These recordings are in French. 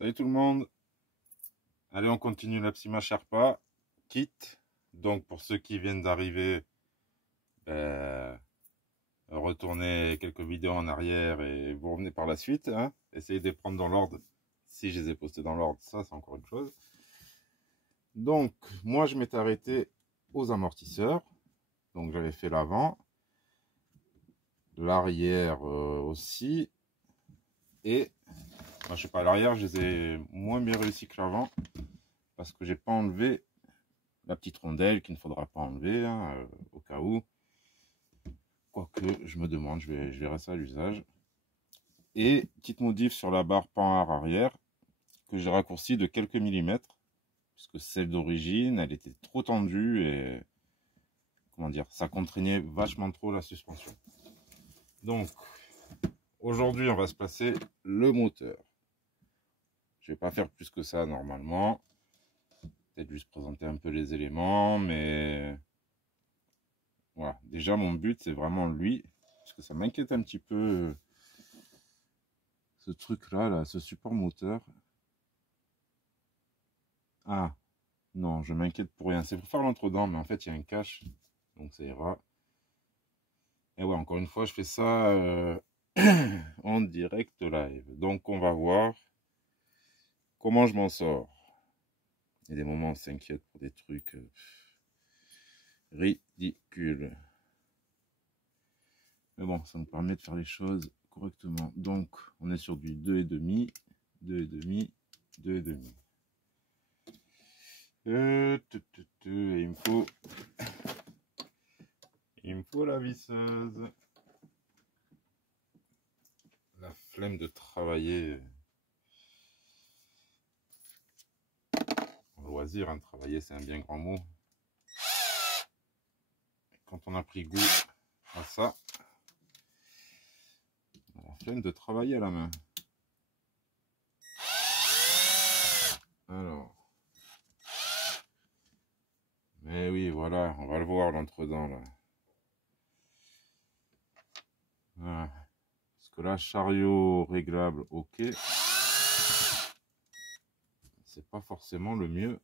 Salut tout le monde. Allez, on continue la Psyma Sherpa. Kit. Donc, pour ceux qui viennent d'arriver, retournez quelques vidéos en arrière et vous revenez par la suite. Hein. Essayez de les prendre dans l'ordre. Si je les ai postés dans l'ordre, ça, c'est encore une chose. Donc, moi, je m'étais arrêté aux amortisseurs. Donc, j'avais fait l'avant. L'arrière aussi. Et, je sais pas, l'arrière, je les ai moins bien réussi que l'avant. Parce que j'ai pas enlevé la petite rondelle qu'il ne faudra pas enlever, hein, au cas où. Quoique, je me demande, je verrai ça à l'usage. Et petite modif sur la barre pan arrière, que j'ai raccourci de quelques millimètres. Puisque celle d'origine, elle était trop tendue et, comment dire, ça contraignait vachement trop la suspension. Donc, aujourd'hui, on va se passer le moteur. Je vais pas faire plus que ça normalement. Peut-être juste présenter un peu les éléments, mais voilà. Déjà, mon but, c'est vraiment lui, parce que ça m'inquiète un petit peu, ce truc-là, ce support moteur. Ah, non, je m'inquiète pour rien. C'est pour faire l'entre-dents, mais en fait, il y a un cache, donc ça ira. Et ouais, encore une fois, je fais ça en direct live. Donc, on va voir comment je m'en sors. Il y a des moments où on s'inquiète pour des trucs ridicules. Mais bon, ça nous permet de faire les choses correctement. Donc, on est sur du 2,5, 2,5, 2,5. Et il me faut la visseuse. La flemme de travailler en loisir, hein, travailler c'est un bien grand mot. Quand on a pris goût à ça, on a la flemme de travailler à la main. Alors, mais oui, voilà, on va le voir l'entre-dents là. Voilà. Parce que là, chariot réglable, ok. C'est pas forcément le mieux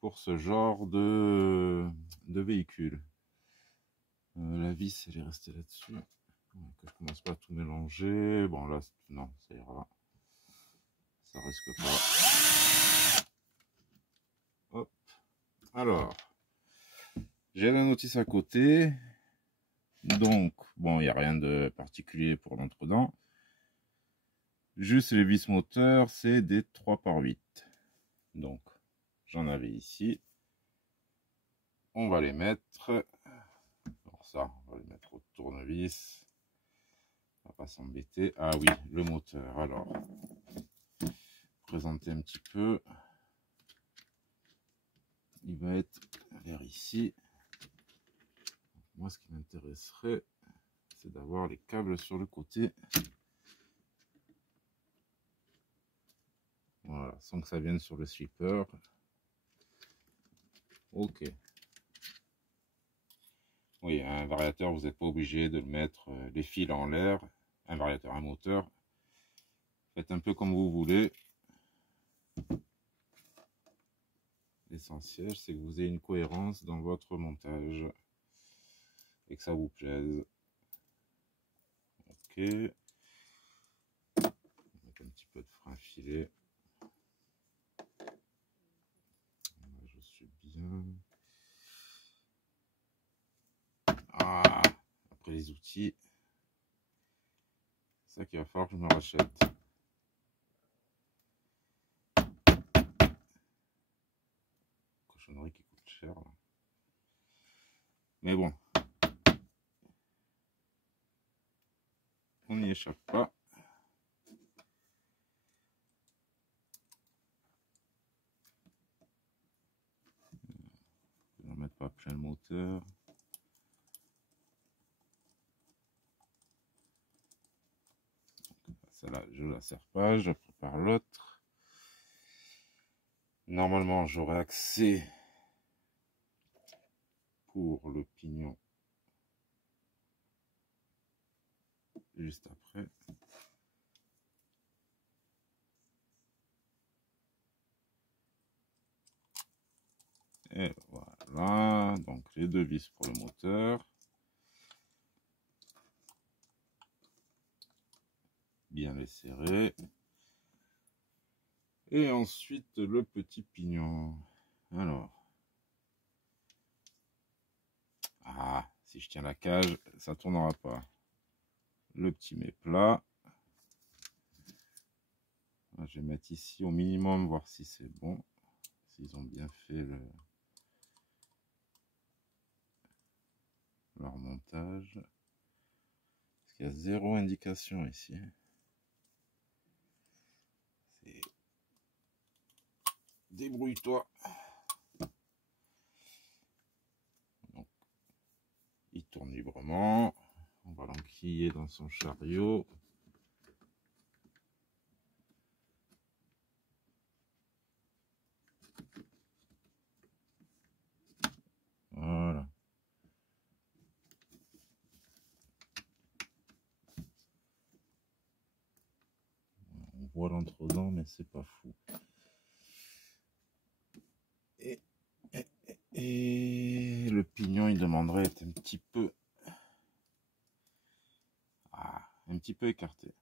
pour ce genre de véhicule. La vis, elle est restée là-dessus. Que je commence pas à tout mélanger. Bon, là, non, ça ira. Ça risque pas. Hop. Alors, j'ai la notice à côté. Donc, bon, il n'y a rien de particulier pour l'entre-dents. Juste les vis moteurs, c'est des 3x8. Donc, j'en avais ici. On va les mettre. Alors ça, on va les mettre au tournevis. On va pas s'embêter. Ah oui, le moteur. Alors, présenter un petit peu. Il va être vers ici. Moi, ce qui m'intéresserait, c'est d'avoir les câbles sur le côté. Voilà, sans que ça vienne sur le slipper. Ok. Oui, un variateur, vous n'êtes pas obligé de le mettre les fils en l'air. Un variateur, un moteur. Faites un peu comme vous voulez. L'essentiel, c'est que vous ayez une cohérence dans votre montage et que ça vous plaise. Ok. On va mettre un petit peu de frein filet. Là, je suis bien. Ah, après les outils, c'est ça qu'il va falloir que je me rachète. Cochonnerie qui coûte cher. Là. Mais bon, on n'y échappe pas. Je ne mettre pas plein le moteur. Celle-là, je la sers pas, je prépare l'autre. Normalement, j'aurai accès pour le pignon juste après. les 2 vis pour le moteur. Bien les serrer. Et ensuite le petit pignon. Alors. Ah, si je tiens la cage, ça tournera pas. Le petit méplat. Je vais mettre ici au minimum, voir si c'est bon. S'ils ont bien fait leur montage. Parce qu'il y a 0 indication ici. Débrouille-toi. Il tourne librement. On va l'enquiller dans son chariot. Voilà. On voit l'entre-dents, mais c'est pas fou. Et le pignon, il demanderait d'être un petit peu écarté.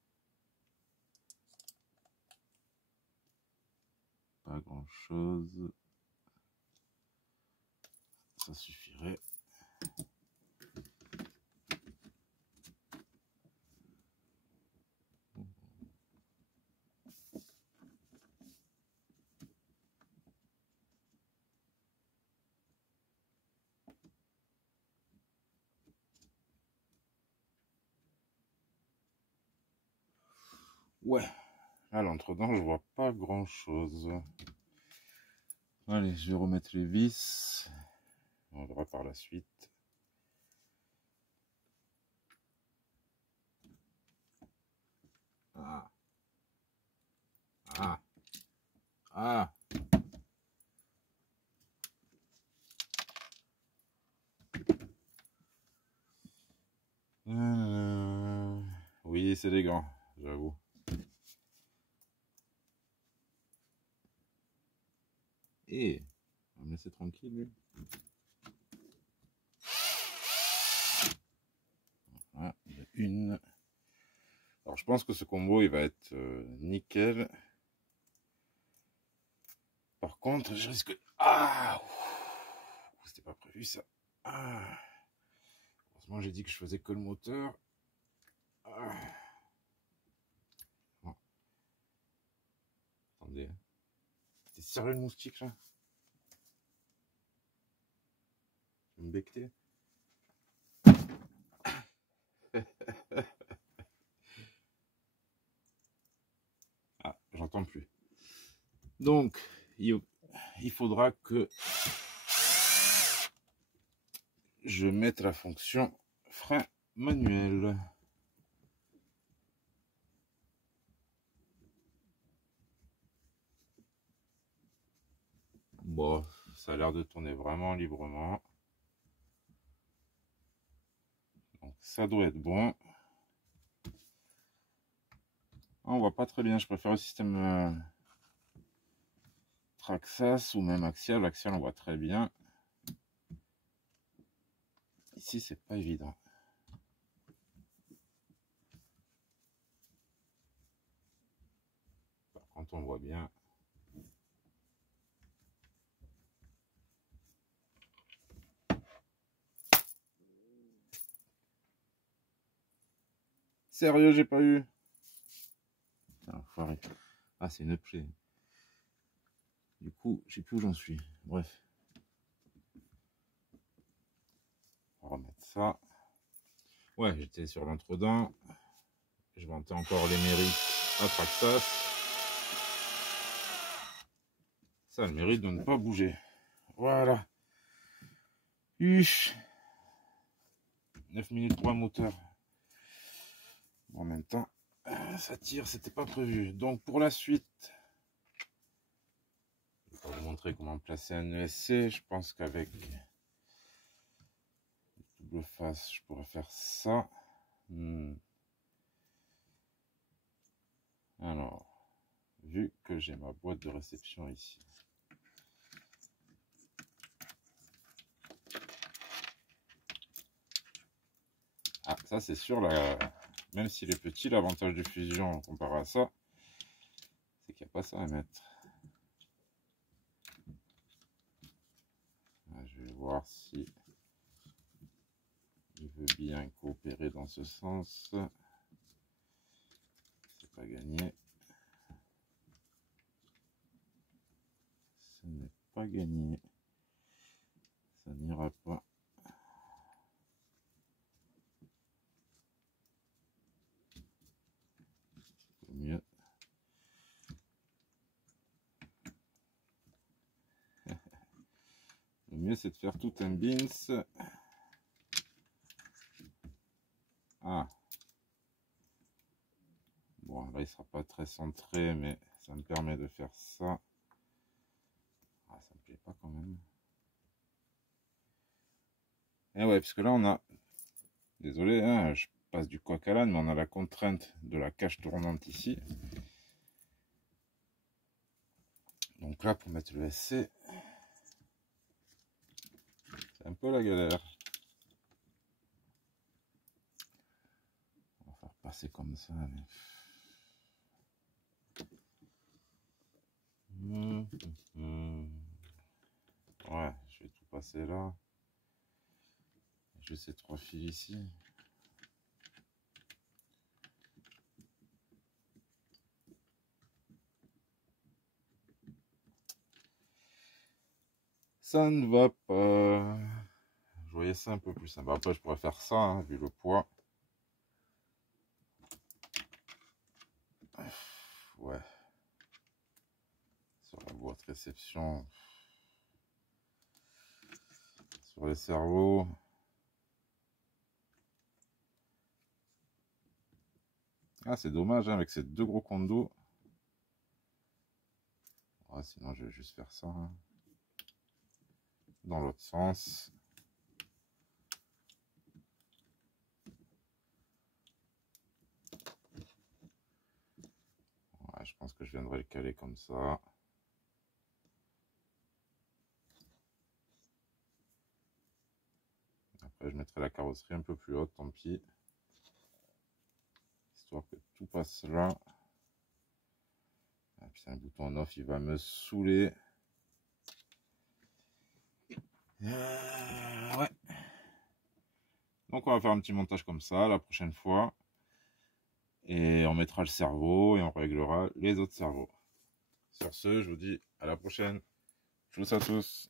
Pas grand chose. Ça suffirait. Ouais, là l'entre-dents, je vois pas grand chose. Allez, je vais remettre les vis. On verra par la suite. Ah. Ah. Ah. Oui, c'est des gants, j'avoue. Et on va me laisser tranquille, lui. Voilà, une. Alors, je pense que ce combo, il va être nickel. Par contre, je risque... Ah, c'était pas prévu, ça. Ah. Heureusement, j'ai dit que je faisais que le moteur. Ah. Bon. Attendez. T'es sérieux, le moustique, là? Tu veux me becter? Ah, j'entends plus. Donc, il faudra que je mette la fonction frein manuel. Bon, ça a l'air de tourner vraiment librement. Donc, ça doit être bon. On voit pas très bien, je préfère le système Traxxas ou même Axial. Axial, on voit très bien. Ici, c'est pas évident. Par contre, on voit bien. Sérieux, j'ai pas eu. Enfoiré. Ah, c'est une plaie. Du coup, je sais plus où j'en suis. Bref. On va remettre ça. Ouais, j'étais sur l'entre-dents. Je vantais encore les mérites à Traxxas. Ça a le mérite de ne pas bouger. Voilà. 9 minutes pour un moteur. En même temps, ça tire, c'était pas prévu. Donc pour la suite, je vais vous montrer comment placer un ESC. Je pense qu'avec double face, je pourrais faire ça. Alors, vu que j'ai ma boîte de réception ici, Ah, ça c'est sûr, même s'il est petit, l'avantage de Fusion comparé à ça, c'est qu'il n'y a pas ça à mettre. Je vais voir si il veut bien coopérer dans ce sens. C'est pas gagné. Ce n'est pas gagné. Ça n'ira pas. Le mieux. Le mieux c'est de faire tout un beans. Ah. Bon, là il sera pas très centré, mais ça me permet de faire ça. Ah, ça me plaît pas quand même. Et ouais, parce que là on a, désolé, hein, je passe du coq à l'âne, mais on a la contrainte de la cage tournante ici. Donc là, pour mettre le SC, c'est un peu la galère. On va faire passer comme ça. Mais... Ouais, je vais tout passer là. J'ai ces 3 fils ici. Ça ne va pas. Je voyais ça un peu plus simple. Après, je pourrais faire ça, hein, vu le poids. Ouais. Sur la boîte réception. Sur les cerveaux. Ah, c'est dommage, hein, avec ces 2 gros condos. Ouais, sinon, je vais juste faire ça. Hein. Dans l'autre sens. Ouais, je pense que je viendrai le caler comme ça. Après, je mettrai la carrosserie un peu plus haute, tant pis. Histoire que tout passe là. Et puis c'est un bouton off, il va me saouler. Ouais. Donc on va faire un petit montage comme ça la prochaine fois. Et on mettra le cerveau et on réglera les autres cerveaux. Sur ce, je vous dis à la prochaine. Tchuss à tous.